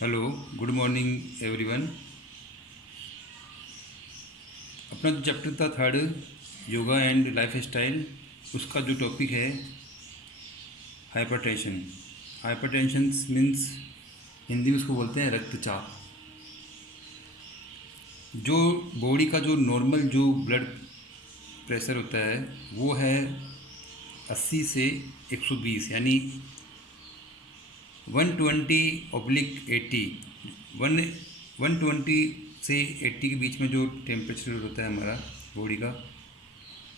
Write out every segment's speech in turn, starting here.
Hello, good morning everyone. अपना जो chapter था third, yoga and life style, उसका जो टॉपिक है हाइपरटेंशन। हाइपरटेंशन मीन्स हिंदी में उसको बोलते हैं रक्तचाप। जो बॉडी का जो नॉर्मल जो ब्लड प्रेशर होता है वो है 80 से 120, यानी 120/80। 120 से 80 के बीच में जो टेम्परेचर होता है हमारा बॉडी का,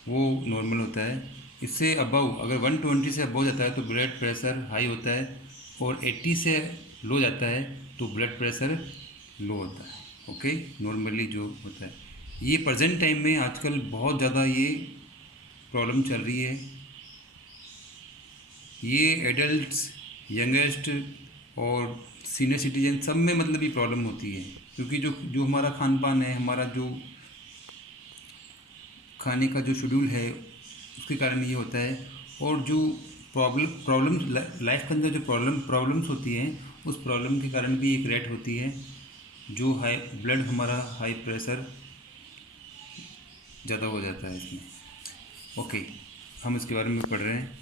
वो नॉर्मल होता है। इससे अबव, अगर 120 से अबव जाता है तो ब्लड प्रेशर हाई होता है, और 80 से लो जाता है तो ब्लड प्रेशर लो होता है। ओके, नॉर्मली जो होता है। ये प्रेजेंट टाइम में आजकल बहुत ज़्यादा ये प्रॉब्लम चल रही है। ये एडल्ट्स, यंगेस्ट और सीनियर सिटीजन सब में मतलब ये प्रॉब्लम होती है, क्योंकि जो जो हमारा खान पान है, हमारा जो खाने का जो शेड्यूल है, उसके कारण ये होता है। और जो प्रॉब्लम लाइफ के अंदर जो प्रॉब्लम्स होती हैं, उस प्रॉब्लम के कारण भी एक रेट होती है, जो हाई ब्लड, हमारा हाई प्रेशर ज़्यादा हो जाता है इसमें। ओके, हम इसके बारे में पढ़ रहे हैं,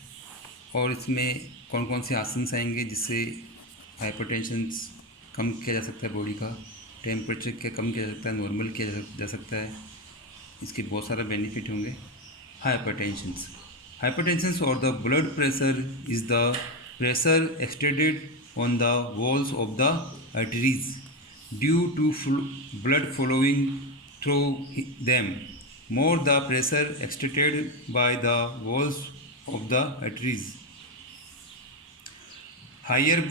और इसमें कौन कौन से आसन आएंगे जिससे हाइपरटेंशन कम किया जा सकता है, बॉडी का टेम्परेचर क्या कम किया जा सकता है, नॉर्मल किया जा सकता है। इसके बहुत सारा बेनिफिट होंगे। हाइपरटेंशन हाइपरटेंशन और the blood pressure is the pressure extended on the walls of the arteries due to blood flowing through them. More the pressure exerted by the walls of the arteries, higher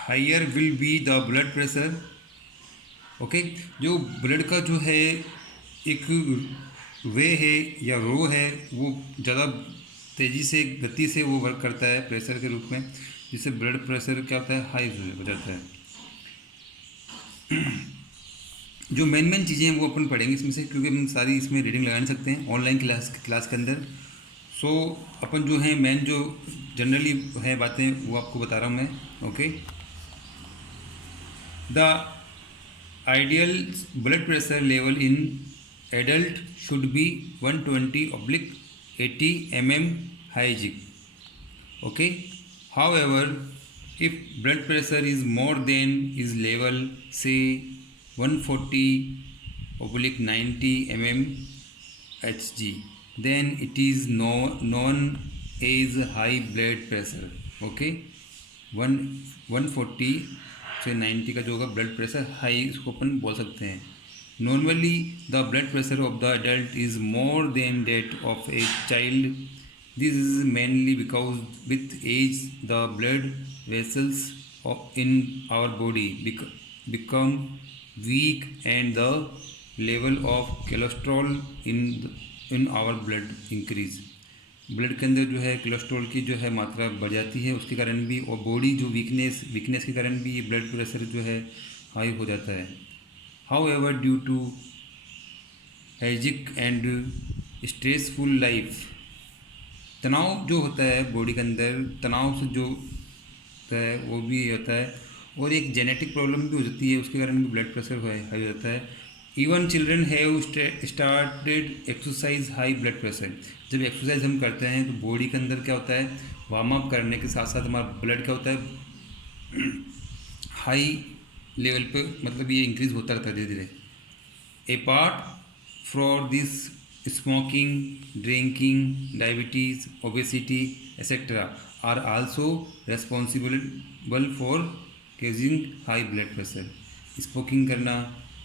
higher will be the blood pressure. Okay, जो blood का जो है एक वे है या रो है, वो ज़्यादा तेज़ी से, गति से वो वर्क करता है प्रेशर के रूप में, जिससे ब्लड प्रेशर क्या होता है, हाई हो जाता है। जो मेन चीज़ें हैं वो अपन पढ़ेंगे इसमें से, क्योंकि हम सारी इसमें रीडिंग लगा नहीं सकते हैं ऑनलाइन क्लास के अंदर। सो अपन जो है मेन जो जनरली है बातें वो आपको बता रहा हूँ मैं। Okay, the ideal blood pressure level in adult should be 120/80 mm Hg. Okay, however, if blood pressure is more than is level, say 140/90 mm Hg, then it is known as high blood pressure. Okay, 140 से 90 का जो होगा blood pressure high, इसको अपन बोल सकते हैं। Normally the blood pressure of the adult is more than that of a child. This is mainly because with age the blood vessels in our body become weak and the level of cholesterol in our blood increase. Blood के अंदर जो है cholesterol की जो है मात्रा बढ़ जाती है, उसके कारण भी, और बॉडी जो वीकनेस के कारण भी ये ब्लड प्रेशर जो है हाई हो जाता है। हाउएवर, ड्यू टू हेजिक एंड स्ट्रेसफुल लाइफ, तनाव जो होता है बॉडी के अंदर, तनाव से जो होता है वो भी होता है, और एक जेनेटिक प्रॉब्लम भी हो जाती है, उसके कारण भी ब्लड प्रेशर हाई हो जाता है। Even children have started exercise high blood pressure. जब एक्सरसाइज हम करते हैं तो बॉडी के अंदर क्या होता है, वार्म अप करने के साथ साथ हमारा ब्लड क्या होता है, हाई लेवल पे, मतलब ये इंक्रीज होता रहता है धीरे धीरे। Apart for this, smoking, drinking, diabetes, obesity, etc. are also responsible for causing high blood pressure. Smoking करना,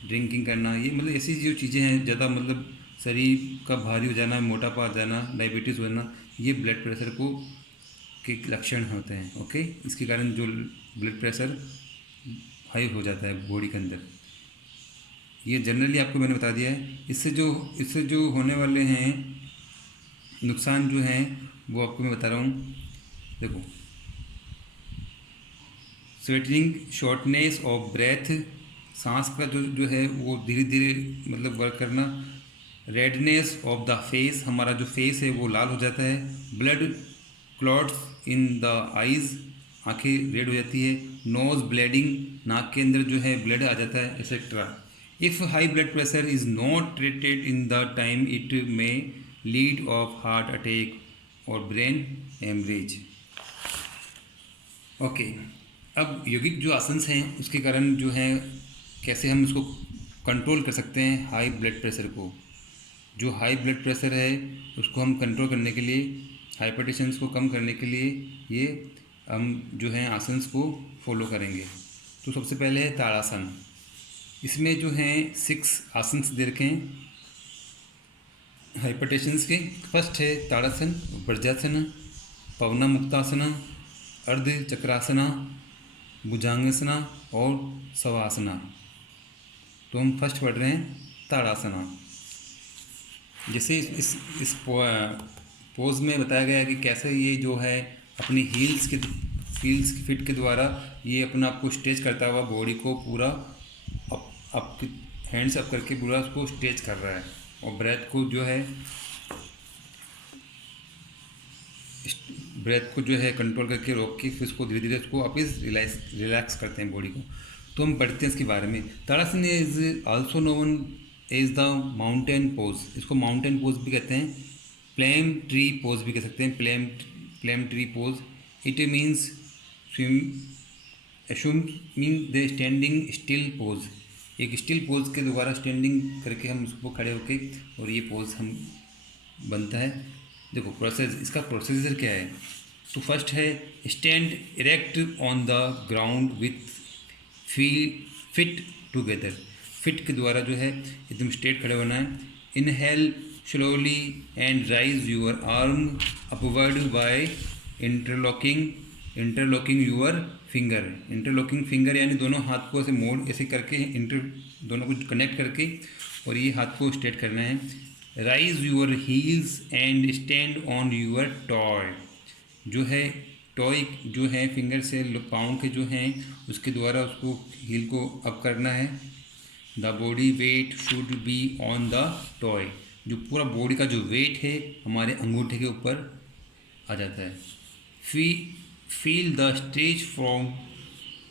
ड्रिंकिंग करना, ये मतलब ऐसी जो चीज़ें हैं, ज़्यादा मतलब शरीर का भारी हो जाना, मोटापा आ जाना, डायबिटीज़ होना, ये ब्लड प्रेशर को के लक्षण होते हैं। ओके, इसके कारण जो ब्लड प्रेशर हाई हो जाता है बॉडी के अंदर, ये जनरली आपको मैंने बता दिया है। इससे जो होने वाले हैं नुकसान जो हैं वो आपको मैं बता रहा हूँ। देखो, स्वेटिंग, शॉर्टनेस ऑफ ब्रेथ, सांस का जो है वो धीरे धीरे मतलब वर्क करना। रेडनेस ऑफ द फेस, हमारा जो फेस है वो लाल हो जाता है। Blood clots in the eyes, आँखें रेड हो जाती है। नोज ब्लीडिंग, नाक के अंदर जो है ब्लड आ जाता है, etcetera. If high blood pressure is not treated in the time it may lead of heart attack और ब्रेन हेमरेज। ओके, अब यौगिक जो आसन्स हैं उसके कारण जो है कैसे हम इसको कंट्रोल कर सकते हैं हाई ब्लड प्रेशर को। जो हाई ब्लड प्रेशर है उसको हम कंट्रोल करने के लिए, हाइपरटेंशन को कम करने के लिए ये हम जो है आसन्स को फॉलो करेंगे। तो सबसे पहले है ताड़ासन। इसमें जो हैं 6 आसन्स दे रखे हैं हाइपरटेंशन के। फर्स्ट है ताड़ासन, वज्रासन, पवना मुक्तासना, अर्ध चक्रासना, भुजंगासना और शवासना। तो हम फर्स्ट पढ़ रहे हैं ताड़ासना। जैसे इस पोज में बताया गया है कि कैसे ये जो है अपनी हील्स की फिट के द्वारा ये अपना आपको स्ट्रेच करता हुआ बॉडी को पूरा अप हैंड्स अप करके पूरा उसको स्ट्रेच कर रहा है, और ब्रेथ को जो है कंट्रोल करके रोक के फिर उसको धीरे धीरे उसको वापस रिलैक्स करते हैं बॉडी को। तो हम पढ़ते हैं इसके बारे में। Tadasana is also known as the mountain pose. इसको माउंटेन पोज भी कहते हैं, प्लेम ट्री पोज भी कह सकते हैं, palm tree pose. It means mean the standing still pose. एक स्टिल पोज के द्वारा स्टैंडिंग करके हम उसको खड़े होके और ये पोज हम बनता है। देखो इसका प्रोसीजर क्या है। तो फर्स्ट है stand erect on the ground with fit together. Fit के द्वारा जो है एकदम स्ट्रेट खड़े होना है। Inhale slowly and rise your arm upward bye interlocking your finger. Interlocking finger यानी दोनों हाथ को ऐसे मोड़ ऐसे करके दोनों को कनेक्ट करके और ये हाथ को स्ट्रेट करना है। Rise your heels and stand on your toy. जो है टॉय जो है फिंगर से पाँव के जो हैं उसके द्वारा उसको हील को अप करना है। The body weight should be on the toy. जो पूरा बॉडी का जो वेट है हमारे अंगूठे के ऊपर आ जाता है। Feel the stretch from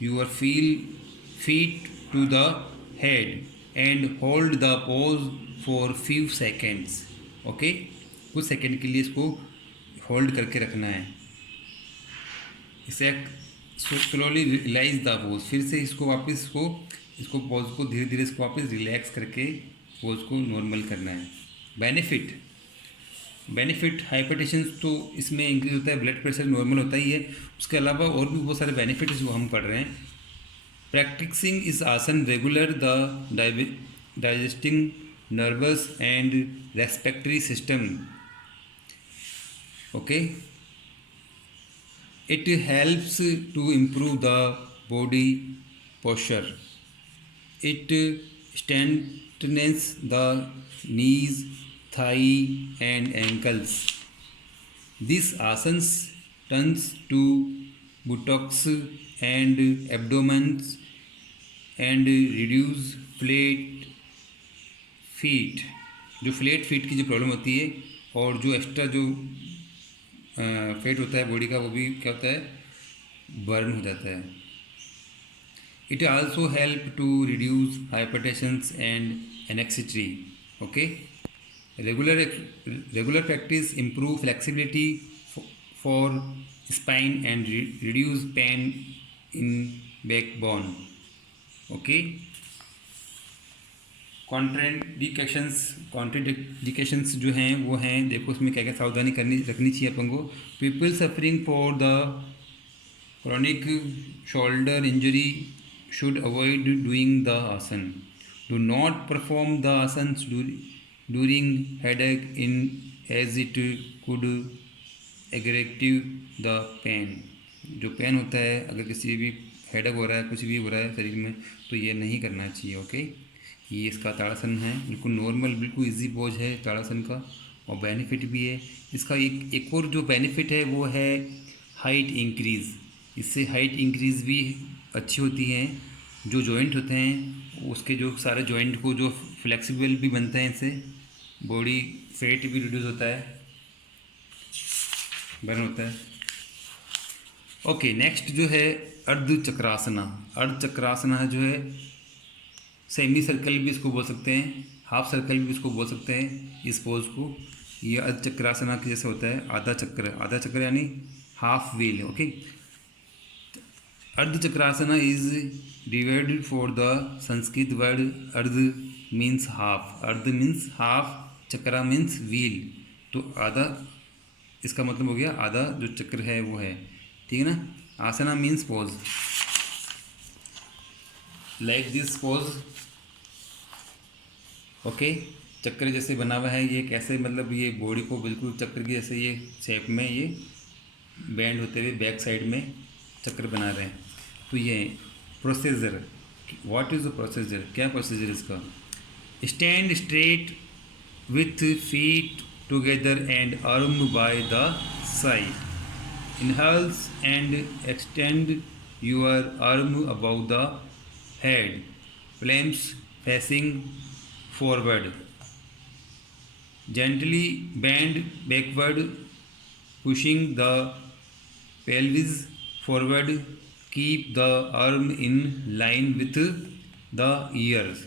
your feet to the head and hold the pose for few seconds. Okay, कुछ सेकेंड के लिए इसको होल्ड करके रखना है। इसे स्लोली रियलाइज द पोज। फिर से इसको वापस इसको पोज को धीरे धीरे इसको वापस रिलैक्स करके पोज को नॉर्मल करना है। बेनिफिट हाइपरटेंशन तो इसमें इंक्रीज होता है, ब्लड प्रेशर नॉर्मल होता ही है। उसके अलावा और भी बहुत सारे बेनिफिट जो हम पढ़ रहे हैं। प्रैक्टिसिंग इस asana regular the digesting nervous and respiratory system. Okay, it helps to improve the body posture. It strengthens the knees, thigh and ankles. This asana turns to buttocks and abdomen and reduce flat feet। जो flat feet की जो problem होती है और जो extra जो fat होता है बॉडी का वो भी क्या होता है, बर्न हो जाता है। It also help to reduce hypertension and anxiety. Okay, regular practice improve flexibility for spine and reduce pain in backbone. Okay, contraindications जो हैं वो हैं, देखो उसमें क्या क्या सावधानी रखनी चाहिए अपन को। People suffering for the chronic shoulder injury should avoid doing the asana. Do not perform the asanas during headache as it could aggravate the pain. जो पेन होता है अगर किसी भी हेडेक हो रहा है, कुछ भी हो रहा है शरीर में, तो ये नहीं करना चाहिए। ओके, ये इसका ताड़ासन है, बिल्कुल नॉर्मल बिल्कुल इजी पोज है ताड़ासन का, और बेनिफिट भी है इसका। एक और जो बेनिफिट है वो है हाइट इंक्रीज़। इससे हाइट इंक्रीज़ भी अच्छी होती है। जो जॉइंट होते हैं उसके जो सारे जॉइंट को जो फ्लेक्सिबल भी बनते हैं, इससे बॉडी फैट भी रिड्यूस होता है, बर्न होता है। ओके, नेक्स्ट जो है अर्ध चक्रासना। अर्ध चक्रासना जो है सेमी सर्कल भी इसको बोल सकते हैं, हाफ सर्कल भी इसको बोल सकते हैं इस पोज को। ये अर्ध चक्रासना के जैसे होता है, आधा चक्र, आधा चक्र यानी हाफ व्हील। ओके, अर्ध Chakrasana is divided for the Sanskrit word अर्ध मीन्स हाफ। अर्ध मीन्स हाफ, चक्रा मीन्स व्हील, तो आधा इसका मतलब हो गया आधा जो चक्र है वो है, ठीक है ना। Asana means pose, like this pose. Okay, चक्र जैसे बना हुआ है ये, कैसे मतलब ये बॉडी को बिल्कुल चक्र की जैसे ये शेप में ये बैंड होते हुए बैक साइड में चक्र बना रहे हैं। तो ये procedure, what is the procedure, क्या प्रोसीजर इसका। Stand straight with feet together and arm by the side. Inhales and extend your arm above the head. Palms facing forward. Gently bend backward, pushing the pelvis forward. Keep the arm in line with the ears.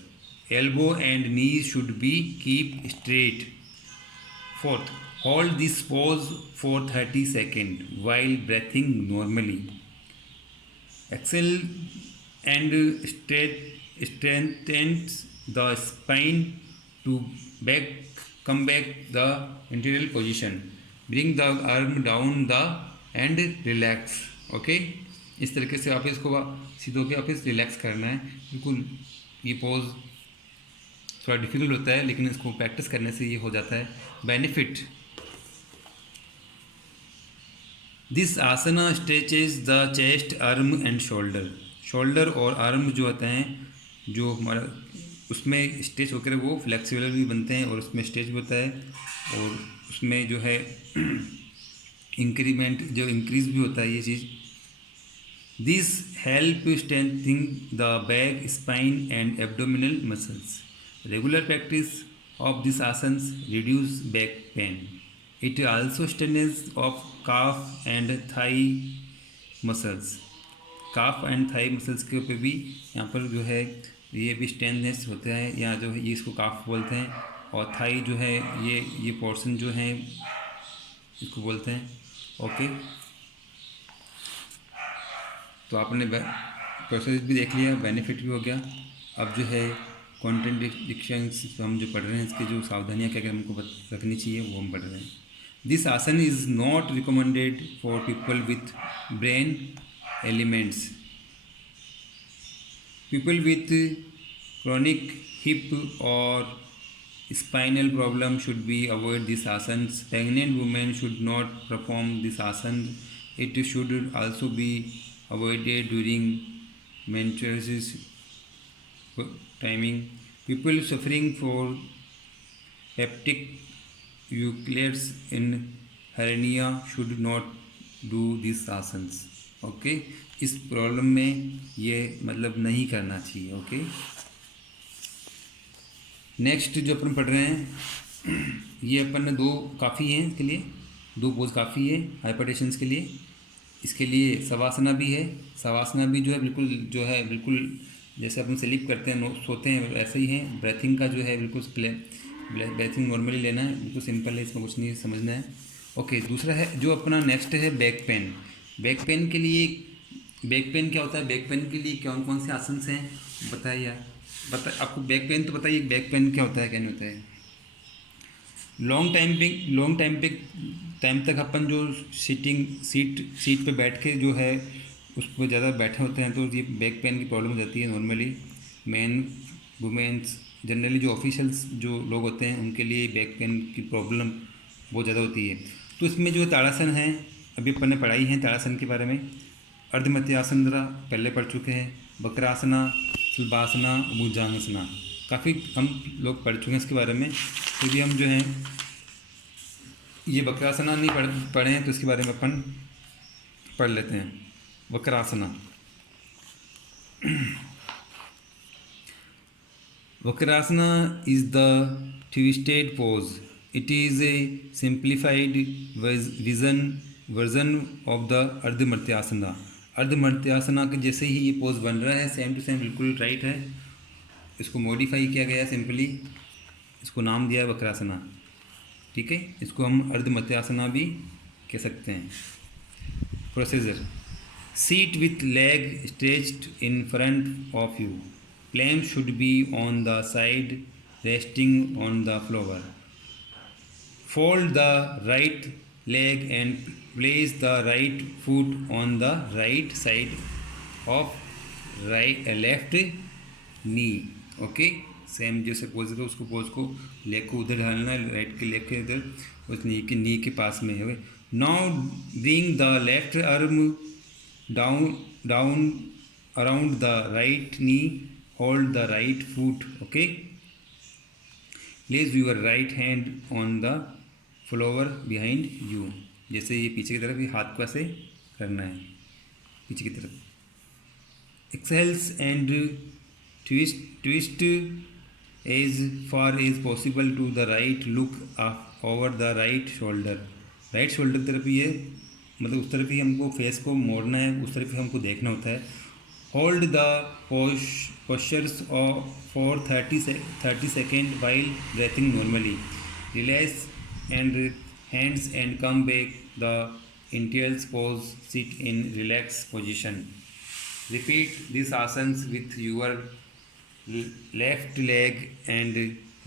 Elbow and knees should be keep straight. Fourth, hold this pose for 30 seconds while breathing normally. Exhale and strengthens the spine to come back the anterior position. Bring the arm down and relax. Okay, इस तरीके से आप इसको सीधो के वापस relax करना है बिल्कुल। ये पोज थोड़ा डिफिकल्ट होता है लेकिन इसको प्रैक्टिस करने से ये हो जाता है। Benefit, this asana stretches the chest, arm and shoulder. Shoulder और आर्म जो होते हैं जो हमारा उसमें स्ट्रेच होकर वो फ्लेक्सिबल भी बनते हैं और उसमें स्ट्रेच भी होता है और उसमें जो है इंक्रीमेंट जो इंक्रीज भी होता है ये चीज़। This help strengthening the back, spine and abdominal muscles. Regular practice of these asanas reduce back pain. It also strengthens of calf and thigh muscles. Calf and thigh muscles के ऊपर भी यहाँ पर जो है ये भी स्ट्रेंथनेस होता है, यहाँ जो है ये इसको काफ बोलते हैं और थाई जो है ये पोर्शन जो है इसको बोलते हैं। ओके, तो आपने प्रोसेस भी देख लिया, बेनिफिट भी हो गया। अब जो है कॉन्ट्राडिक्शंस हम जो पढ़ रहे हैं इसकी जो सावधानियाँ क्या क्या हमको रखनी चाहिए वो हम पढ़ रहे हैं। दिस आसन is not recommended for people with brain elements. People with chronic hip or spinal problem should be avoid this asanas. Pregnant women should not perform this asana. It should also be avoided during menstruation timing. People suffering for peptic ulcers in hernia should not do these asanas. Okay, इस problem में ये मतलब नहीं करना चाहिए। Okay, next जो अपन पढ़ रहे हैं ये अपन ने दो काफ़ी हैं, इसके लिए दो पोज काफ़ी है हाइपरटेंशन के लिए। इसके लिए शवासना भी है। शवासना भी जो है बिल्कुल जैसे अपन स्लीप करते हैं सोते हैं वैसे ही है। ब्रेथिंग का जो है बिल्कुल ब्रेथिंग नॉर्मली लेना है, बिल्कुल सिंपल है, इसमें कुछ नहीं समझना है। ओके, दूसरा है जो अपना नेक्स्ट है बैक पेन। बैक पेन के लिए बैक पेन क्या होता है, बैक पेन के लिए कौन कौन से आसन हैं बताइए यार। आपको बैक पेन तो बताइए, बैक पेन क्या होता है क्या नहीं होता है। लॉन्ग टाइम तक अपन जो सीट पे बैठ के जो है उस पर ज़्यादा बैठे होते हैं तो ये बैक पेन की प्रॉब्लम हो जाती है। नॉर्मली मैन वुमेन्स जनरली जो ऑफिशियल्स जो लोग होते हैं उनके लिए बैक पेन की प्रॉब्लम बहुत ज़्यादा होती है। तो इसमें जो ताड़ासन है अभी अपन ने पढ़ाई है ताड़ासन के बारे में। अर्धमध्यासन पहले पढ़ चुके हैं। वक्रासना, शलभासना, भुजंगासना काफ़ी हम लोग पढ़ चुके हैं इसके बारे में। फिर भी हम जो है ये वक्रासना नहीं पढ़े हैं तो इसके बारे में अपन पढ़ लेते हैं। Vakrasana, Vakrasana is the twisted pose. It is a simplified version of the Ardhamatsyasana. Ardha Matsyasana के जैसे ही ये पोज बन रहा है, सेम टू सेम बिल्कुल राइट है। इसको मॉडिफाई किया गया सिंपली, इसको नाम दिया है वक्रासना। ठीक है, इसको हम अर्ध मत्स्यासना भी कह सकते हैं। Procedure: sit with leg stretched in front of you, palm should be on the side resting on the floor, fold the right leg and place the right foot on the right side of left knee। Okay, same जैसे pose है उसको pose को leg को उधर ढालना है, right के leg के इधर उस नी के पास में है। Now bring the left arm down around the right knee, hold the right foot. Okay, place your right hand on the floor behind you, जैसे ये पीछे की तरफ, ये हाथ को ऐसे करना है पीछे की तरफ। Exhales and twist as far as possible to the right, look over the right shoulder. Right shoulder की तरफ ये मतलब उस तरफ ही हमको फेस को मोड़ना है, उस तरफ ही हमको देखना होता है। Hold the postures for 30 second while breathing normally, relax and hands and come back the intials pose, sit in relaxed position। Repeat these asanas with your left leg and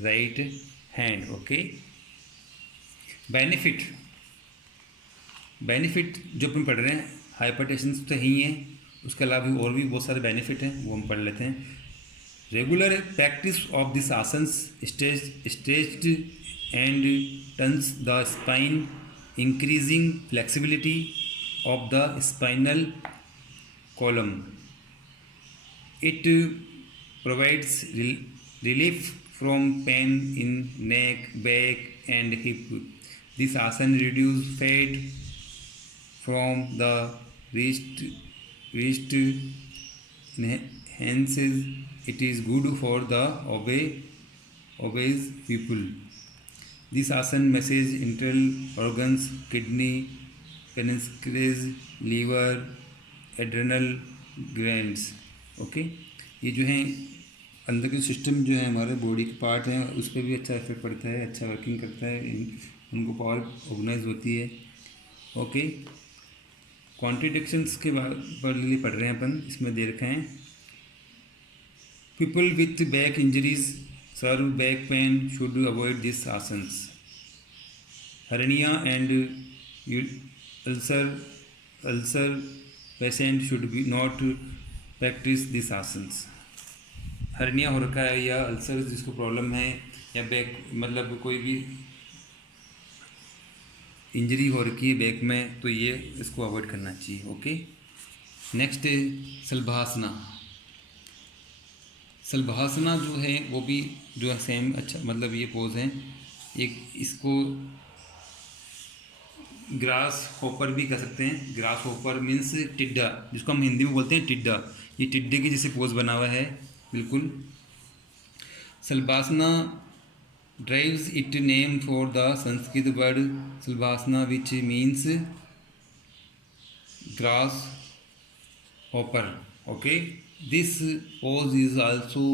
right hand। okay, benefit जो अपन पढ़ रहे हैं, hypertension तो ही है, उसके अलावा भी और भी बहुत सारे बेनिफिट हैं, वो हम पढ़ लेते हैं। Regular practice of this asanas stretched and turns the spine, increasing flexibility of the spinal column। It provides relief from pain in neck, back and hip। This asana reduces fat from the wrist, hence it is good for the obese people। This asana massages internal organs, kidney, pancreas, liver, adrenal glands। Okay, ये जो है अंदर के system जो है हमारे body के part हैं, उस पर भी अच्छा इफेक्ट पड़ता है, अच्छा वर्किंग करता है, उनको पावर ऑर्गेनाइज होती है। ओके, कॉन्ट्रडिक्शंस के पर लिए पढ़ रहे हैं अपन, इसमें दे रखे हैं। People with back injuries, severe back pain should avoid this asanas. hernia and ulcer patient should be not practice this asanas। Hernia हो रखा है या अल्सर जिसको प्रॉब्लम है, या बैक मतलब कोई भी इंजरी हो रखी है बैक में, तो ये इसको अवॉइड करना चाहिए। Okay, next salabhasana. सलभासना जो है वो भी जो है सेम अच्छा मतलब ये पोज है। एक इसको ग्रास होपर भी कह सकते हैं। ग्रास होपर मीन्स टिड्डा, जिसको हम हिंदी में बोलते हैं टिड्डा। ये टिड्डे की जैसे पोज बना हुआ है बिल्कुल। Salabhasana derives it name for the Sanskrit word Salabhasana which means grasshopper. Okay, this pose is also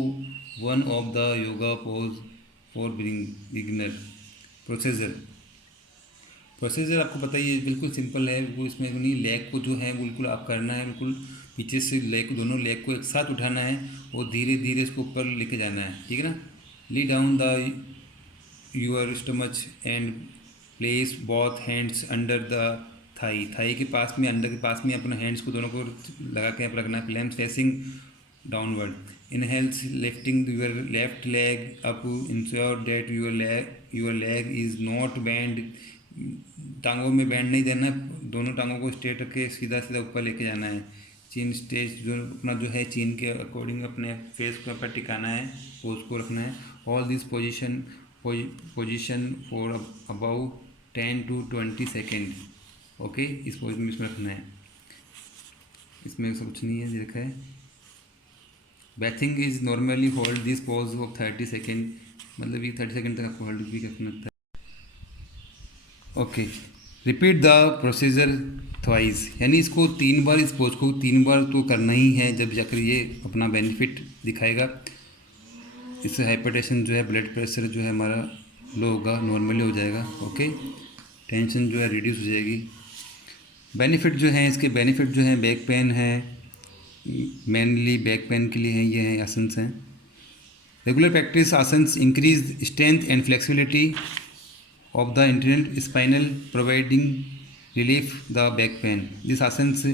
one of the yoga pose for beginner. Procedure आपको पता ही है, बिल्कुल सिंपल है, बिल्कुल इसमें नहीं। लेग को जो है बिल्कुल आप करना है, बिल्कुल पीछे से दोनों लेग को एक साथ उठाना है और धीरे धीरे इसको ऊपर लेके जाना है, ठीक है ना। Lie down the your stomach and place both hands under the thigh के पास में, अंडर के पास में अपने हैंड्स को दोनों को लगा के आप रखना है, palms facing downward. Inhales lifting your left leg up, ensure that your leg is not bend. टांगों में बैंड नहीं देना है, दोनों टांगों को स्ट्रेट रख के सीधा सीधा ऊपर लेके जाना है। चीन स्टेज जो अपना जो है चीन के अकॉर्डिंग अपने फेस को ऊपर टिकाना है, पोज को रखना है। Hold this position for about 10 to 20 second. Okay, इस पोज में इसमें रखना है, इसमें सब कुछ नहीं है देखा है। Breathing is normally hold this pose of 30 second, मतलब ये 30 सेकेंड तक आपको होल्ड भी रखना था। ओके, रिपीट द प्रोसीजर थ्वाइस, यानी इसको 3 बार, इस पोज को 3 बार तो करना ही है, जब जाकर ये अपना बेनिफिट दिखाएगा। इससे हाइपरटेंशन जो है, ब्लड प्रेशर जो है हमारा लो होगा, नॉर्मली हो जाएगा। ओके, टेंशन जो है रिड्यूस हो जाएगी। बेनिफिट जो है इसके, बेनिफिट जो है बैक पेन है, मेनली बैक पेन के लिए है, ये हैं आसन्स हैं। Regular practice asanas increase strength and flexibility of the internal spinal, providing relief the back pain. This asana is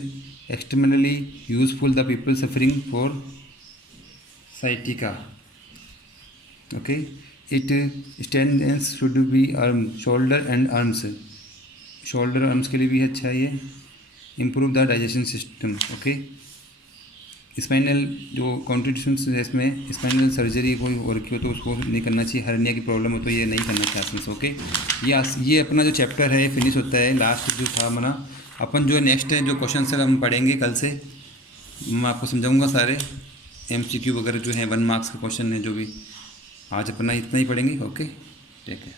extremely useful the people suffering for sciatica. Okay, it strengthens should be arm, shoulder and arms. shoulder arms के लिए भी अच्छा है ये। improve the digestion system. Okay, spinal जो कॉन्ट्रिब्यूशंस है इसमें, spinal surgery कोई और की हो तो उसको नहीं करना चाहिए, हर्निया की प्रॉब्लम हो तो ये नहीं करना चाहिए आसन्स। ओके, ये अपना जो चैप्टर है फिनिश होता है। लास्ट जो था हमारा, अपन जो नेक्स्ट है जो क्वेश्चन सर हम पढ़ेंगे कल से, मैं आपको समझाऊंगा सारे MCQ वगैरह जो है 1 मार्क्स के क्वेश्चन है जो भी। आज अपना इतना ही पढ़ेंगे। ओके, ठीक है।